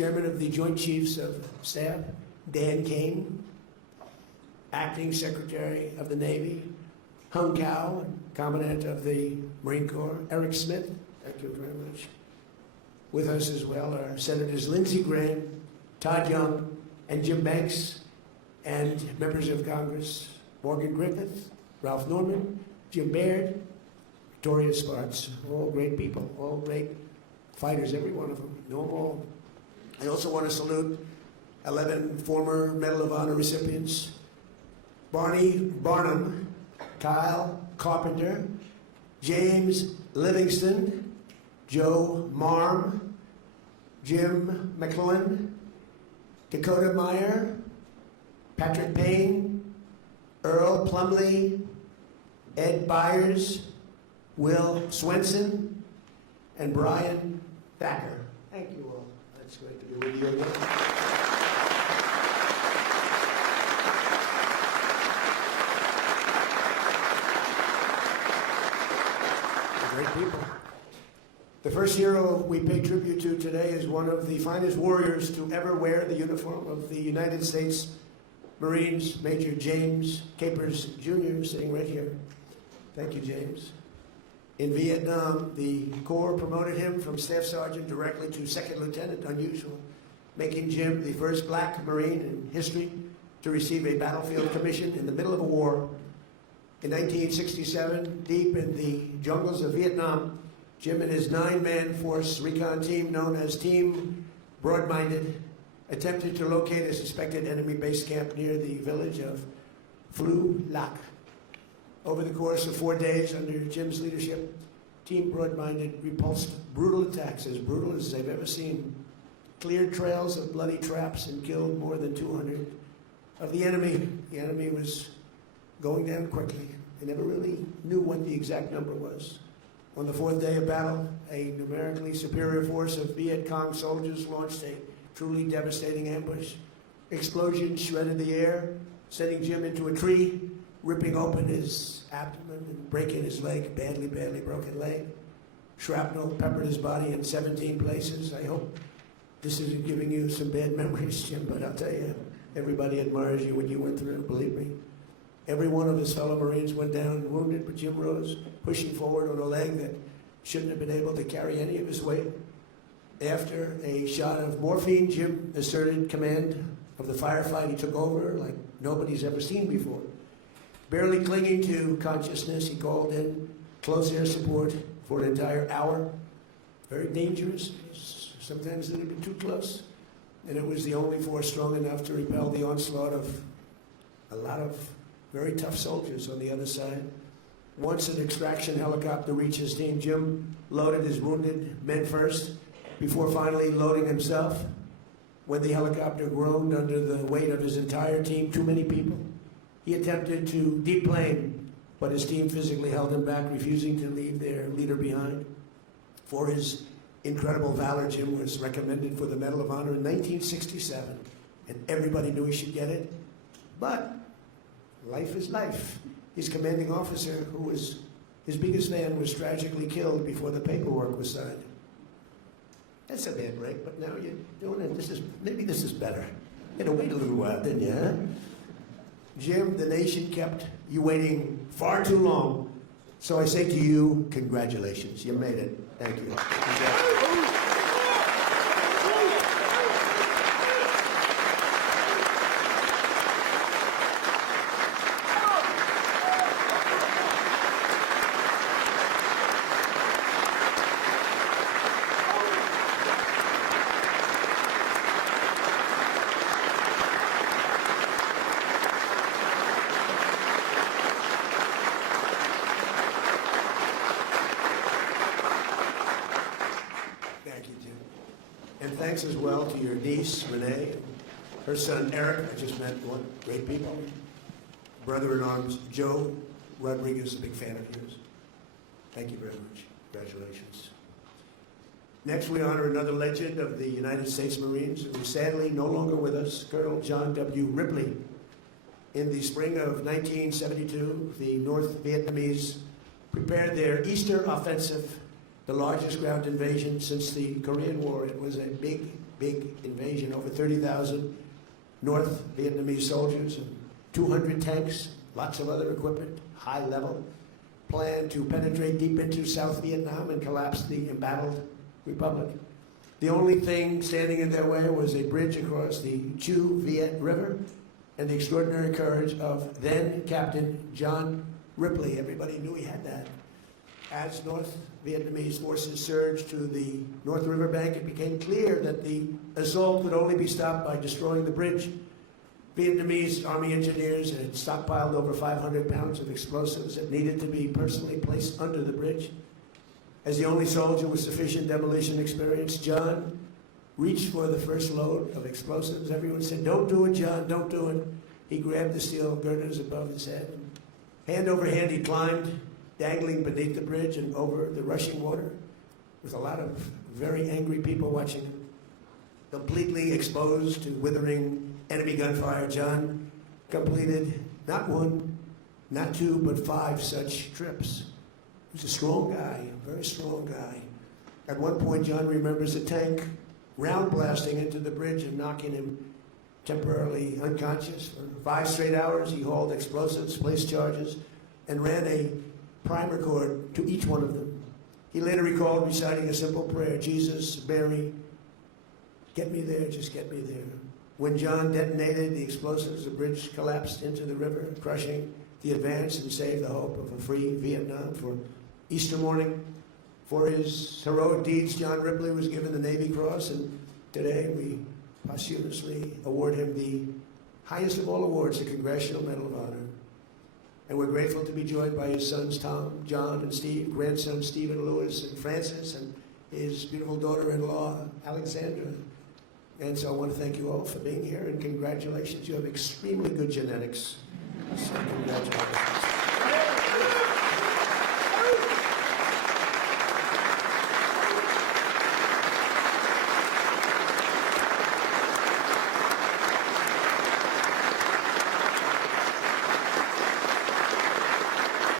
Chairman of the Joint Chiefs of Staff, Dan Kane, Acting Secretary of the Navy, Hung Cao, Commandant of the Marine Corps, Eric Smith, thank you very much. With us as well are Senators Lindsey Graham, Todd Young, and Jim Banks, and members of Congress, Morgan Griffith, Ralph Norman, Jim Baird, Victoria Sparks, all great people, all great fighters, every one of them, know them all. I also want to salute 11 former Medal of Honor recipients: Barney Barnum, Kyle Carpenter, James Livingston, Joe Marm, Jim McClellan, Dakota Meyer, Patrick Payne, Earl Plumley, Ed Byers, Will Swenson, and Brian Thacker. Thank you all. It's great to be with you again. Great people. The first hero we pay tribute to today is one of the finest warriors to ever wear the uniform of the United States Marines, Major James Capers Jr., sitting right here. Thank you, James. In Vietnam, the Corps promoted him from Staff Sergeant directly to Second Lieutenant, unusual, making Jim the first black Marine in history to receive a battlefield commission in the middle of a war. In 1967, deep in the jungles of Vietnam, Jim and his 9-man force recon team, known as Team Broad-Minded, attempted to locate a suspected enemy base camp near the village of Phu Lac. Over the course of 4 days under Jim's leadership, Team Broad-Minded repulsed brutal attacks, as brutal as they've ever seen, cleared trails of bloody traps, and killed more than 200 of the enemy. The enemy was going down quickly. They never really knew what the exact number was. On the 4th day of battle, a numerically superior force of Viet Cong soldiers launched a truly devastating ambush. Explosions shredded the air, sending Jim into a tree, ripping open his abdomen and breaking his leg, badly broken leg. Shrapnel peppered his body in 17 places. I hope this isn't giving you some bad memories, Jim, but I'll tell you, everybody admires you what you went through, believe me. Every one of his fellow Marines went down wounded, but Jim rose, pushing forward on a leg that shouldn't have been able to carry any of his weight. After a shot of morphine, Jim asserted command of the firefight. He took over like nobody's ever seen before. Barely clinging to consciousness, he called in close air support for an entire hour. Very dangerous. Sometimes a little bit too close. And it was the only force strong enough to repel the onslaught of a lot of very tough soldiers on the other side. Once an extraction helicopter reached his team, Jim loaded his wounded men first, before finally loading himself. When the helicopter groaned under the weight of his entire team, too many people, he attempted to deplane, but his team physically held him back, refusing to leave their leader behind. For his incredible valor, Jim was recommended for the Medal of Honor in 1967, and everybody knew he should get it. But life is life. His commanding officer, who was his biggest fan, was tragically killed before the paperwork was signed. That's a bad break, but now you're doing it. Maybe this is better. You had to wait a little while, didn't you, huh? Jim, the nation kept you waiting far too long. So I say to you, congratulations. You made it. Thank you. And thanks as well to your niece, Renee, and her son, Eric. I just met one. Great people. Brother-in-arms, Joe Rodriguez, a big fan of yours. Thank you very much. Congratulations. Next, we honor another legend of the United States Marines, who is sadly no longer with us, Colonel John W. Ripley. In the spring of 1972, the North Vietnamese prepared their Easter offensive. the largest ground invasion since the Korean War. It was a big, big invasion. Over 30,000 North Vietnamese soldiers and 200 tanks, lots of other equipment, high level, planned to penetrate deep into South Vietnam and collapse the embattled republic. The only thing standing in their way was a bridge across the Chu Viet River and the extraordinary courage of then Captain John Ripley. Everybody knew he had that. As North Vietnamese forces surged to the North River bank, it became clear that the assault could only be stopped by destroying the bridge. Vietnamese Army engineers had stockpiled over 500 pounds of explosives that needed to be personally placed under the bridge. As the only soldier with sufficient demolition experience, John reached for the first load of explosives. Everyone said, "Don't do it, John, don't do it." He grabbed the steel girders above his head. Hand over hand, he climbed, dangling beneath the bridge and over the rushing water, with a lot of very angry people watching him. Completely exposed to withering enemy gunfire, John completed not one, not two, but 5 such trips. He was a strong guy, a very strong guy. At one point, John remembers a tank round blasting into the bridge and knocking him temporarily unconscious. For 5 straight hours, he hauled explosives, placed charges, and ran a primer cord to each one of them. He later recalled reciting a simple prayer: "Jesus, Mary, get me there, just get me there." When John detonated the explosives, the bridge collapsed into the river, crushing the advance and saved the hope of a free Vietnam. For Easter morning, for his heroic deeds, John Ripley was given the Navy Cross, and today we posthumously award him the highest of all awards, the Congressional Medal of Honor. And we're grateful to be joined by his sons Tom, John, and Steve, grandsons Stephen, Lewis, and Francis, and his beautiful daughter-in-law, Alexandra. And so I want to thank you all for being here, and congratulations. You have extremely good genetics. So congratulations.